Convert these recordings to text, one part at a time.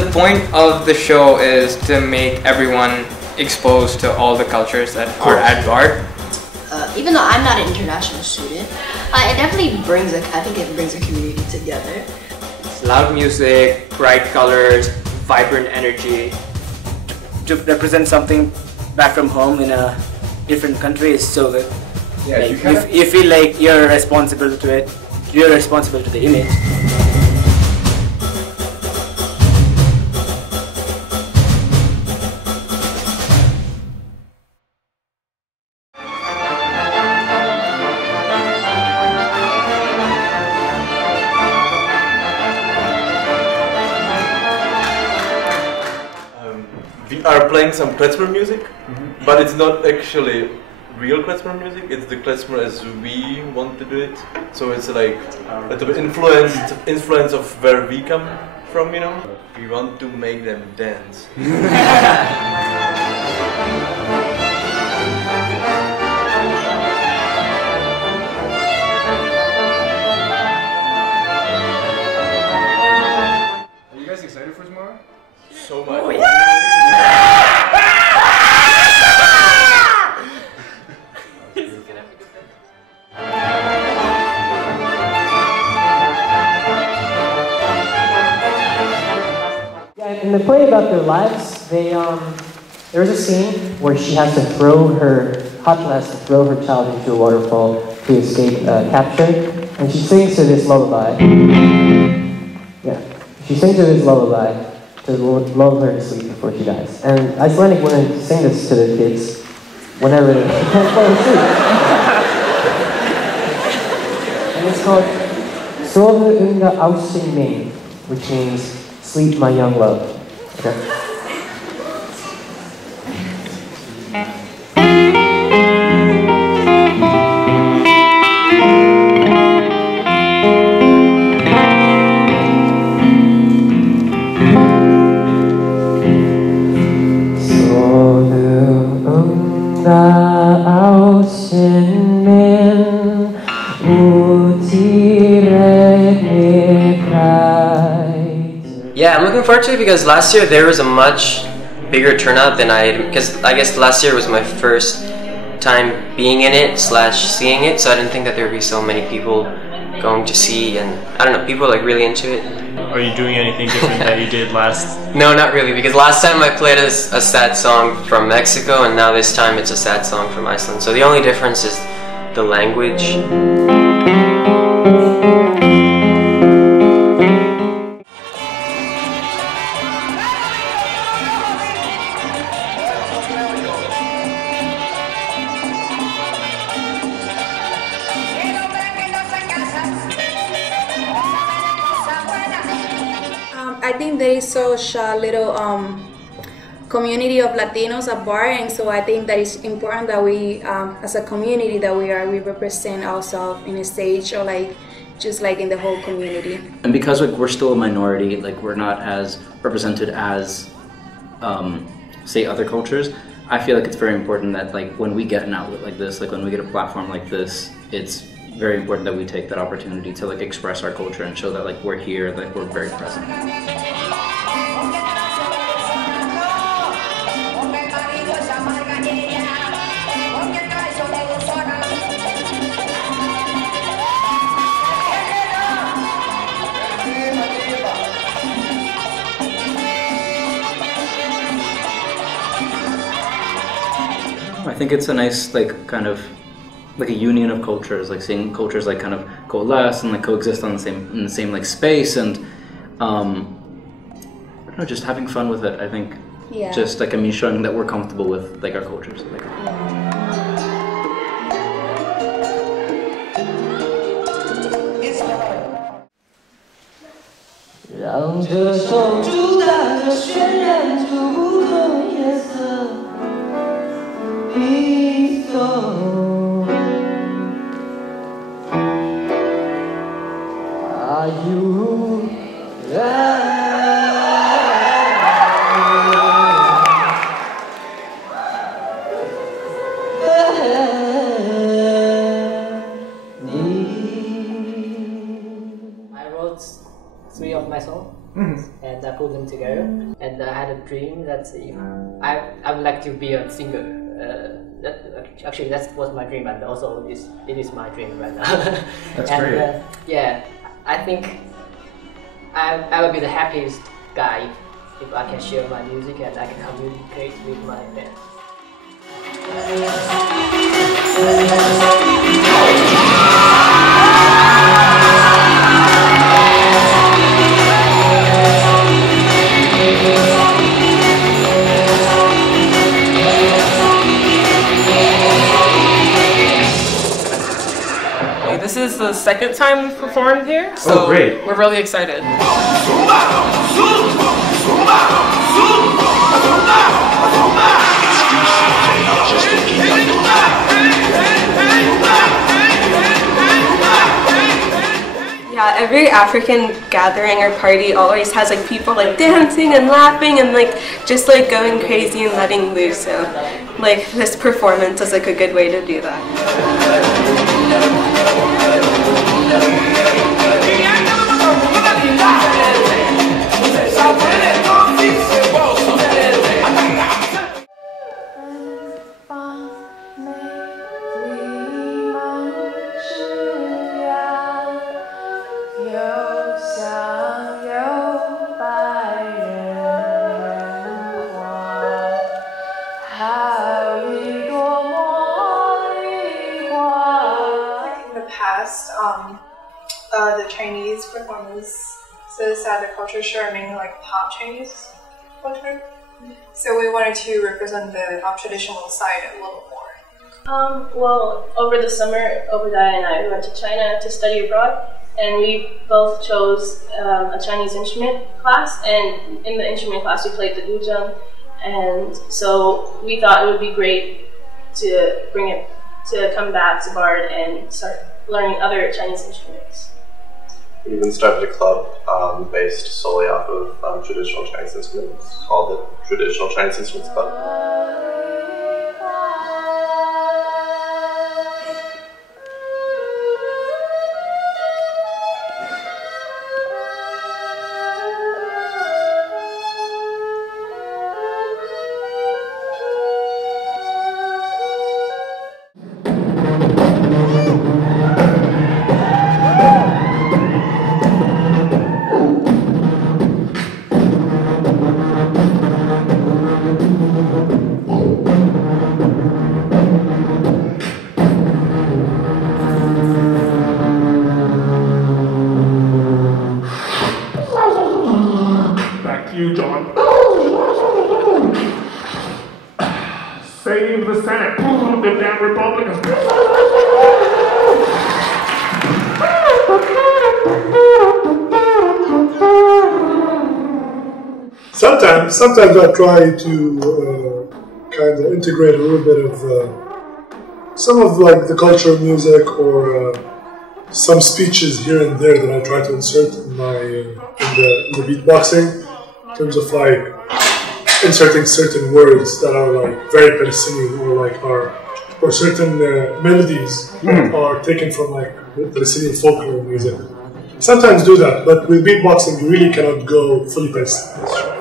the point of the show is to make everyone exposed to all the cultures that are at BART. Even though I'm not an international student, it definitely brings I think it brings a community together. It's loud music, bright colors, vibrant energy. To represent something back from home in a different country is so good. Yeah, like, you feel like you're responsible to it. You're responsible to the image. We are playing some klezmer music, but it's not actually real klezmer music. It's the klezmer as we want to do it. So it's like a little bit influence of where we come from, you know. We want to make them dance. Are you guys excited for tomorrow? So much. Oh, In the play about their lives, there was a scene where she has to throw her child into a waterfall to escape capture, and she sings to this lullaby. Yeah, she sings to this lullaby to lull her to sleep before she dies. And Icelandic women sing this to their kids whenever they can't fall asleep. And it's called Sove unga ástin mín, which means sleep, my young love. Okay. Yeah, I'm looking forward to it because last year there was a much bigger turnout than because I guess last year was my first time being in it / seeing it, so I didn't think that there would be so many people going to see, and I don't know, people are like really into it. Are you doing anything different that you did last? No, not really, because last time I played a sad song from Mexico, and now this time it's a sad song from Iceland. So the only difference is the language. I think there is such a little community of Latinos at BART, and so I think that it's important that we, as a community, that we represent ourselves in a stage, or like just like in the whole community. And because like we're still a minority, like we're not as represented as say other cultures, I feel like it's very important that like when we get an outlet like this, like when we get a platform like this, it's very important that we take that opportunity to like express our culture and show that like we're here, like we're very present. I think it's a nice like kind of like a union of cultures, like seeing cultures like kind of coalesce and like coexist on in the same like space, and I don't know, just having fun with it. I think just like showing that we're comfortable with like our cultures. Like, I wrote 3 of my songs. and I put them together. And I had a dream that I would like to be a singer. Actually, that was my dream, and also it is my dream right now. That's and, great. Yeah, I think I will be the happiest guy if I can share my music and I can communicate with my fans. This is the second time we've performed here, so great. We're really excited. Yeah, every African gathering or party always has like people like dancing and laughing and like just like going crazy and letting loose. So like this performance is like a good way to do that. The Chinese performances at the culture show are mainly like pop Chinese culture. So we wanted to represent the traditional side a little more. Well, over the summer, Obadiah and I went to China to study abroad, and we both chose a Chinese instrument class, and in the instrument class we played the guzheng, and so we thought it would be great to bring it to come back to Bard and start learning other Chinese instruments. We even started a club based solely off of traditional Chinese instruments called the Traditional Chinese Instruments Club. Save the Senate, the damn Republicans. Sometimes I try to kind of integrate a little bit of some of like the cultural music or some speeches here and there that I try to insert in my in the beatboxing, in terms of like inserting certain words that are like very Palestinian or certain melodies that are taken from like Palestinian folklore music. Sometimes do that, but with beatboxing you really cannot go fully Palestinian.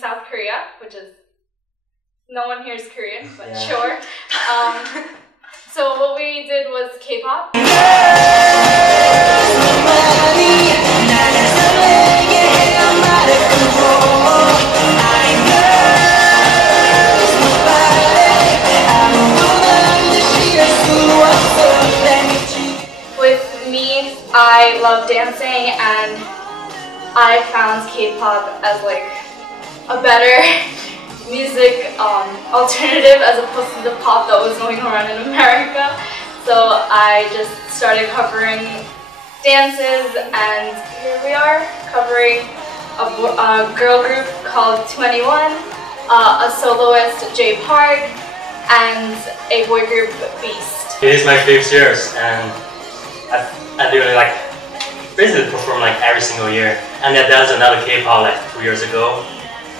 South Korea, which is, no one here is Korean, but sure. So what we did was K-pop. With me, I love dancing, and I found K-pop as like a better music alternative as opposed to the pop that was going around in America. So I just started covering dances, and here we are covering a girl group called 21, a soloist J Park, and a boy group Beast. It is my 5th year, and I really like basically perform like every single year. And then there's another K-pop like 2 years ago,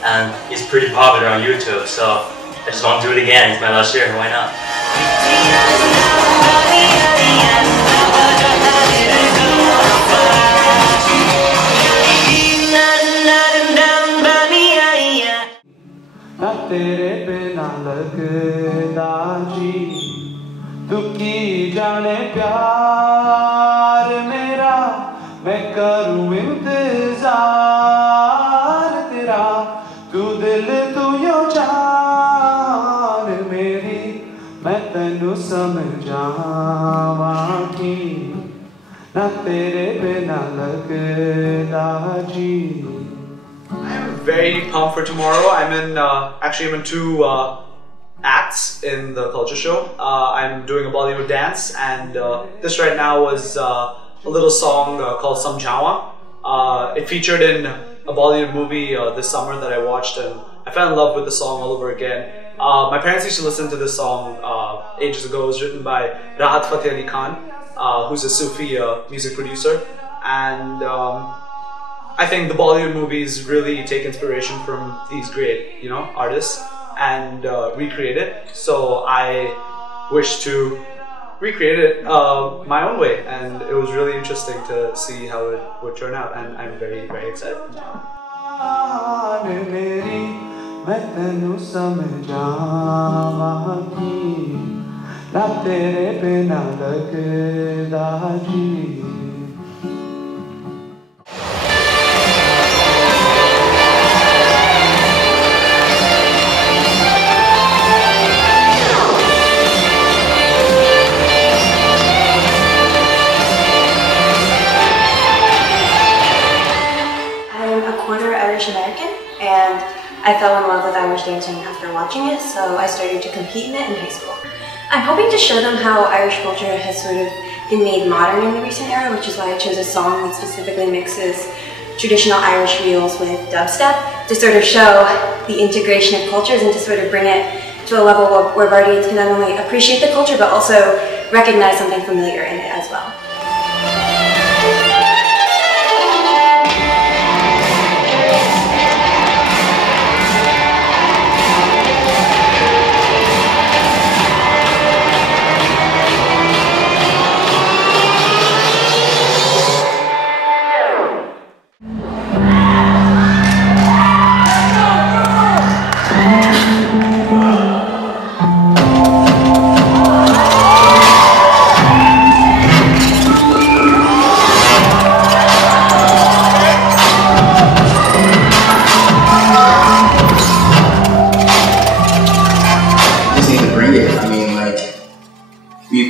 and it's pretty popular on YouTube. So I just want to do it again. It's my last year. Why not? तेरे बिना लगदा जी तू की जाने प्यार मेरा मैं करूं इंतजार तेरा तू दिल तू यो जान मेरी मैं तेनू समझावां की ना तेरे बिना लगदा जी. Very pumped for tomorrow. I'm in actually I'm in two acts in the culture show. I'm doing a Bollywood dance, and this right now was a little song called Samjhawa. It featured in a Bollywood movie this summer that I watched, and I fell in love with the song all over again. My parents used to listen to this song ages ago. It was written by Rahat Fateh Ali Khan, who's a Sufi music producer, and I think the Bollywood movies really take inspiration from these great, artists and recreate it. So I wish to recreate it my own way, and it was really interesting to see how it would turn out, and I'm very, very excited. American, and I fell in love with Irish dancing after watching it, so I started to compete in it in high school. I'm hoping to show them how Irish culture has sort of been made modern in the recent era, which is why I chose a song that specifically mixes traditional Irish reels with dubstep to sort of show the integration of cultures and to sort of bring it to a level where Bardians can not only appreciate the culture but also recognize something familiar in it as well.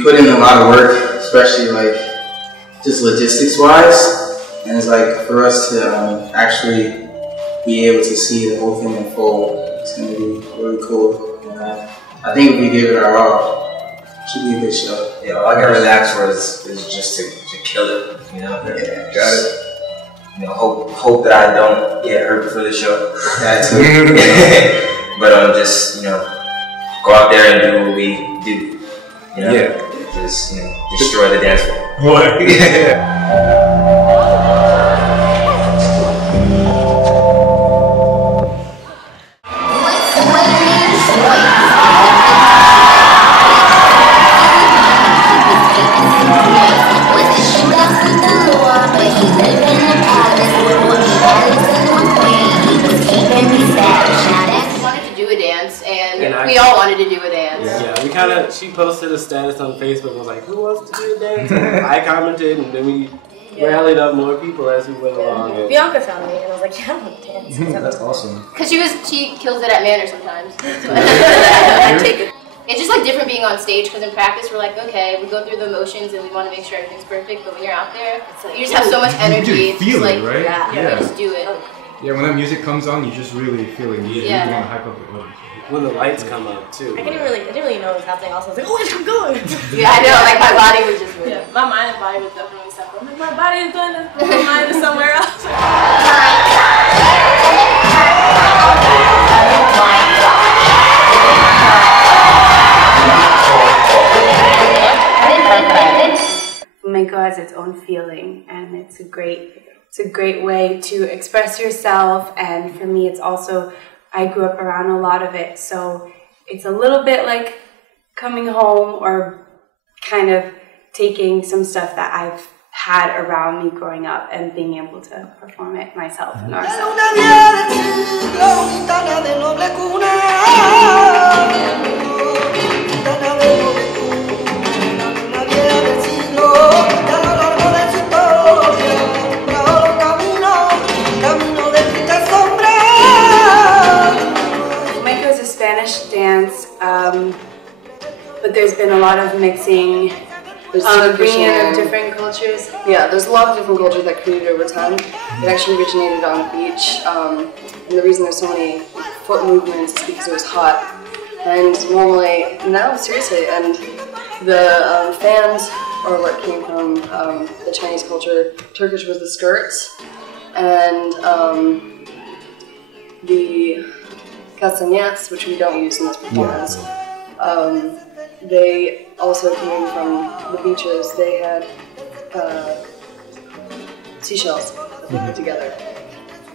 Put in a lot of work, especially like just logistics wise, and it's like for us to actually be able to see the whole thing in full, it's gonna be really cool. And, I think if we give it our all, it should be a good show. Yeah, all I can really ask for is just to kill it, Yeah, got it. Hope that I don't get hurt for the show. That too. But just go out there and do what we do. Yeah. Just destroy the dance floor. We all wanted to do a dance. Yeah, she posted a status on Facebook and was like, who wants to do a dance? And I commented, and then we rallied up more people as we went along. And Bianca found me, and I was like, yeah, I want to dance. That's awesome. Because she kills it at Manor sometimes. I take it. It's just like different being on stage, because in practice we're like, okay, we go through the motions and we want to make sure everything's perfect, but when you're out there, it's like, you just have so much energy. You feel it, right? Yeah, you just do it. Yeah, when that music comes on, you just really feel it. You really want to hype up the audience. When the lights come up too. I didn't really know what was happening. Also, I was like, oh, I'm going. Yeah, I know. Like my body was just moving. Yeah, my mind and body was definitely separate. I'm like, my body is doing this, but my mind is somewhere else. flamenco has its own feeling, and it's a great way to express yourself. And for me, it's also, I grew up around a lot of it, so it's a little bit like coming home or kind of taking some stuff that I've had around me growing up and being able to perform it myself and ourselves. Flamenco is a Spanish dance, but there's been a lot of mixing. Bringing in of different cultures. Yeah, there's a lot of different cultures that created over time. It actually originated on the beach, and the reason there's so many foot movements is because it was hot. And normally, no, seriously, and the fans are what came from the Chinese culture. Turkish was the skirts, and the castanets, which we don't use in this performance. They also came from the beaches. They had seashells that they put together.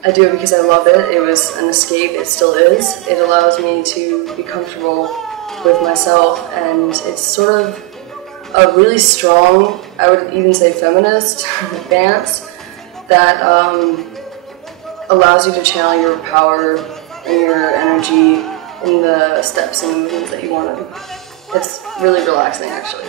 I do it because I love it. It was an escape. It still is. It allows me to be comfortable with myself, and it's sort of a really strong, I would even say feminist dance that allows you to channel your power and your energy in the steps and movements that you want to. It's really relaxing, actually.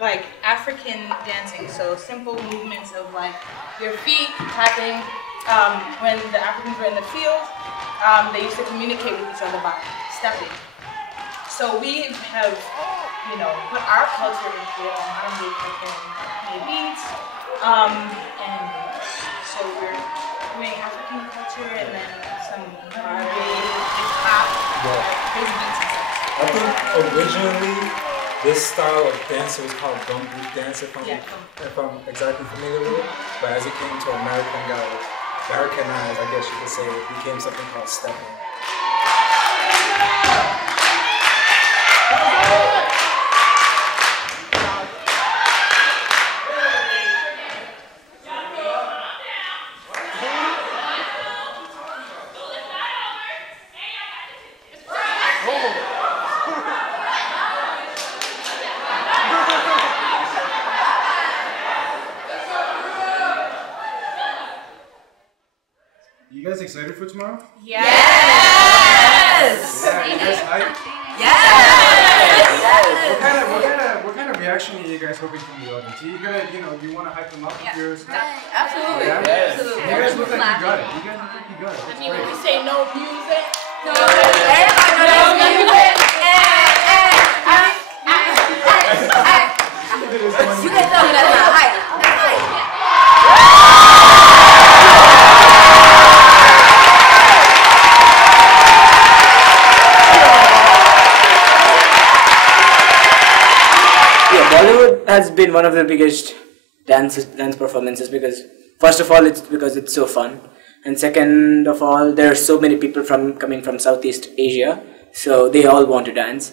like African dancing, so simple movements of like your feet tapping. When the Africans were in the field, they used to communicate with each other by stepping. So we have, you know, put our culture into it on modern day African beats, and so we're doing African culture and then some hip hop, crazy beats and stuff. I think originally this style of dance was called gumboot dance, if I'm exactly familiar with it. But as it came to American, got Americanized, I guess you could say, it became something called stepping. You guys excited for tomorrow? Yes! Yeah, you guys hyped? Yes! What kind of reaction are you guys hoping from the audience? You want to hype them up with yours? Absolutely. Yeah? Absolutely. You guys look like you got it. You guys look like you got it. I mean, when we say no music, no Bollywood has been one of the biggest dance performances because first of all it's because it's so fun, and second of all there are so many people coming from Southeast Asia, so they all want to dance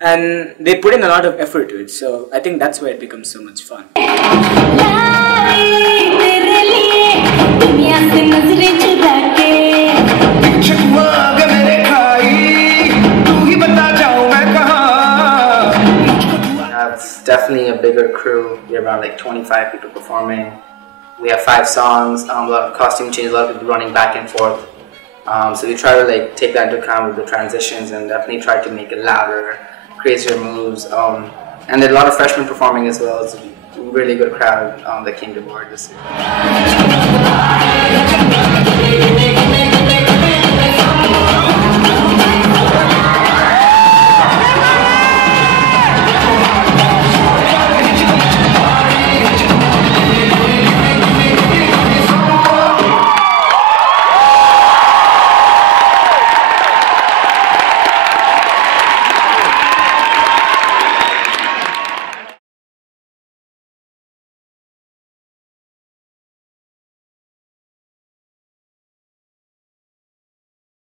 and they put in a lot of effort to it, so I think that's why it becomes so much fun. It's definitely a bigger crew. We have around like 25 people performing. We have 5 songs, a lot of costume changes, a lot of people running back and forth. So we try to like take that into account with the transitions and definitely try to make it louder, crazier moves. And there are a lot of freshmen performing as well. It's a really good crowd that came to board this year.